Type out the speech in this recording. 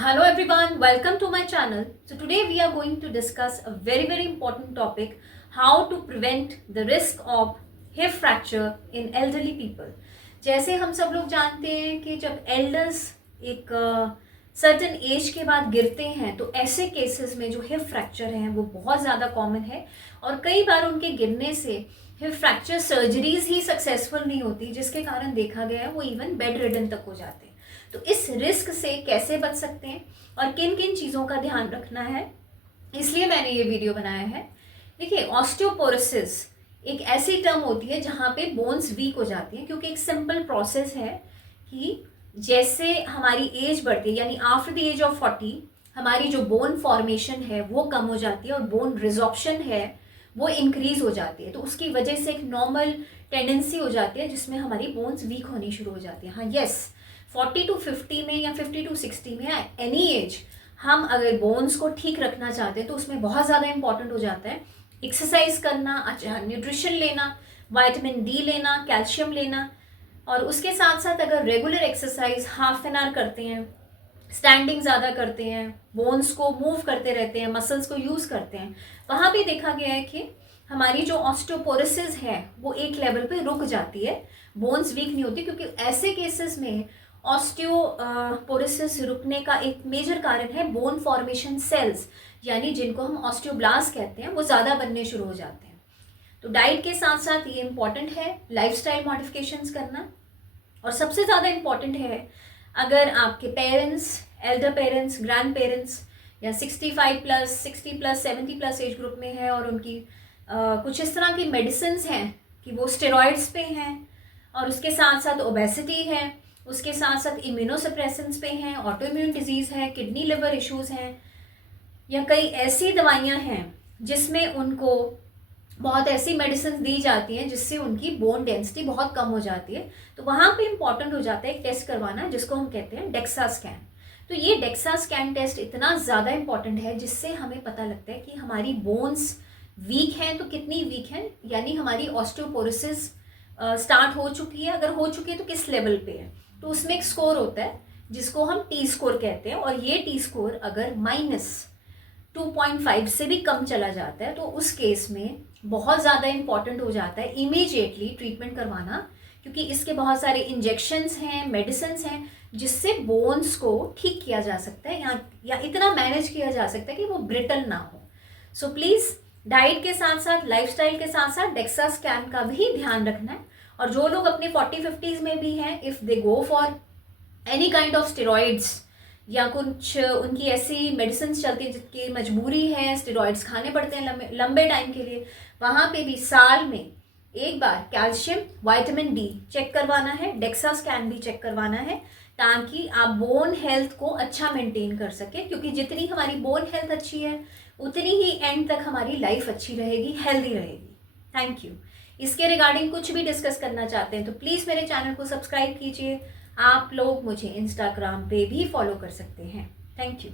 Hello everyone, welcome to my channel. So today we are going to discuss a very important topic, how to prevent the risk of hip fracture in elderly people. जैसे हम सब लोग जानते हैं कि जब elders एक certain age के बाद गिरते हैं तो ऐसे केसेस में जो हिप फ्रैक्चर हैं वो बहुत ज़्यादा कॉमन है और कई बार उनके गिरने से हिप फ्रैक्चर सर्जरीज ही सक्सेसफुल नहीं होती, जिसके कारण देखा गया है वो इवन बेड रिडन तक हो जाते हैं। तो इस रिस्क से कैसे बच सकते हैं और किन किन चीज़ों का ध्यान रखना है, इसलिए मैंने ये वीडियो बनाया है। देखिए, ऑस्टियोपोरोसिस एक ऐसी टर्म होती है जहाँ पे बोन्स वीक हो जाती हैं, क्योंकि एक सिंपल प्रोसेस है कि जैसे हमारी एज बढ़ती है, यानी आफ्टर द एज ऑफ 40 हमारी जो बोन फॉर्मेशन है वो कम हो जाती है और बोन रिजॉर्प्शन है वो इंक्रीज हो जाती है। तो उसकी वजह से एक नॉर्मल टेंडेंसी हो जाती है जिसमें हमारी बोन्स वीक होनी शुरू हो जाती है। हाँ, यस, 40 to 50 में या 50 to 60 में या एनी एज हम अगर बोन्स को ठीक रखना चाहते हैं तो उसमें बहुत ज़्यादा इंपॉर्टेंट हो जाता है एक्सरसाइज करना, अच्छा न्यूट्रिशन लेना, विटामिन डी लेना, कैल्शियम लेना, और उसके साथ साथ अगर regular exercise half an hour करते हैं, स्टैंडिंग ज़्यादा करते हैं, बोन्स को मूव करते रहते हैं, मसल्स को यूज़ करते हैं, वहाँ भी देखा गया है कि हमारी जो ऑस्टियोपोरोसिस है वो एक लेवल पे रुक जाती है, बोन्स वीक नहीं होती। क्योंकि ऐसे केसेस में ऑस्टियोपोरोसिस रुकने का एक मेजर कारण है बोन फॉर्मेशन सेल्स, यानी जिनको हम ऑस्टियोब्लास्ट कहते हैं, वो ज़्यादा बनने शुरू हो जाते हैं। तो डाइट के साथ साथ ये इम्पॉर्टेंट है लाइफस्टाइल मॉडिफिकेशंस करना, और सबसे ज़्यादा इम्पॉर्टेंट है अगर आपके parents, Elder parents, grand parents या 65 plus, 60 plus, 70 plus age group में है और उनकी कुछ इस तरह की मेडिसिन हैं कि वो स्टेरॉइड्स पे हैं, और उसके साथ साथ ओबेसिटी है, उसके साथ साथ इम्यूनोसप्रेसेंट्स पे हैं, ऑटो इम्यून डिजीज़ है, किडनी लिवर इश्यूज़ हैं, या कई ऐसी दवाइयाँ हैं जिसमें उनको बहुत ऐसी मेडिसिन दी जाती हैं जिससे उनकी बोन डेंसिटी बहुत कम हो जाती है। तो वहाँ पे इम्पॉर्टेंट हो जाता है एक टेस्ट करवाना जिसको हम कहते हैं डेक्सा स्कैन। तो ये डेक्सा स्कैन टेस्ट इतना ज़्यादा इम्पॉर्टेंट है जिससे हमें पता लगता है कि हमारी बोन्स वीक हैं तो कितनी वीक हैं, यानी हमारी ऑस्टियोपोरोसिस स्टार्ट हो चुकी है, अगर हो चुकी है तो किस लेवल पे है। तो उसमें एक स्कोर होता है जिसको हम टी स्कोर कहते हैं, और ये टी स्कोर अगर -2.5 से भी कम चला जाता है तो उस केस में बहुत ज़्यादा इंपॉर्टेंट हो जाता है इमीडिएटली ट्रीटमेंट करवाना, क्योंकि इसके बहुत सारे इंजेक्शंस हैं, मेडिसिन हैं, जिससे बोन्स को ठीक किया जा सकता है या इतना मैनेज किया जा सकता है कि वो ब्रिटल ना हो। सो प्लीज़ डाइट के साथ साथ, लाइफस्टाइल के साथ साथ डेक्सा स्कैन का भी ध्यान रखना है। और जो लोग अपने 40-50s में भी हैं, if they go for any kind of steroids या कुछ उनकी ऐसी मेडिसिन चलती है जिसकी मजबूरी है, स्टेरॉइड्स खाने पड़ते हैं लंबे टाइम के लिए, वहाँ पे भी साल में एक बार कैल्शियम, विटामिन डी चेक करवाना है, डेक्सा स्कैन भी चेक करवाना है, ताकि आप बोन हेल्थ को अच्छा मेंटेन कर सकें। क्योंकि जितनी हमारी बोन हेल्थ अच्छी है उतनी ही एंड तक हमारी लाइफ अच्छी रहेगी, हेल्दी रहेगी। Thank you. इसके रिगार्डिंग कुछ भी डिस्कस करना चाहते हैं तो प्लीज़ मेरे चैनल को सब्सक्राइब कीजिए। आप लोग मुझे इंस्टाग्राम पे भी फॉलो कर सकते हैं। Thank you.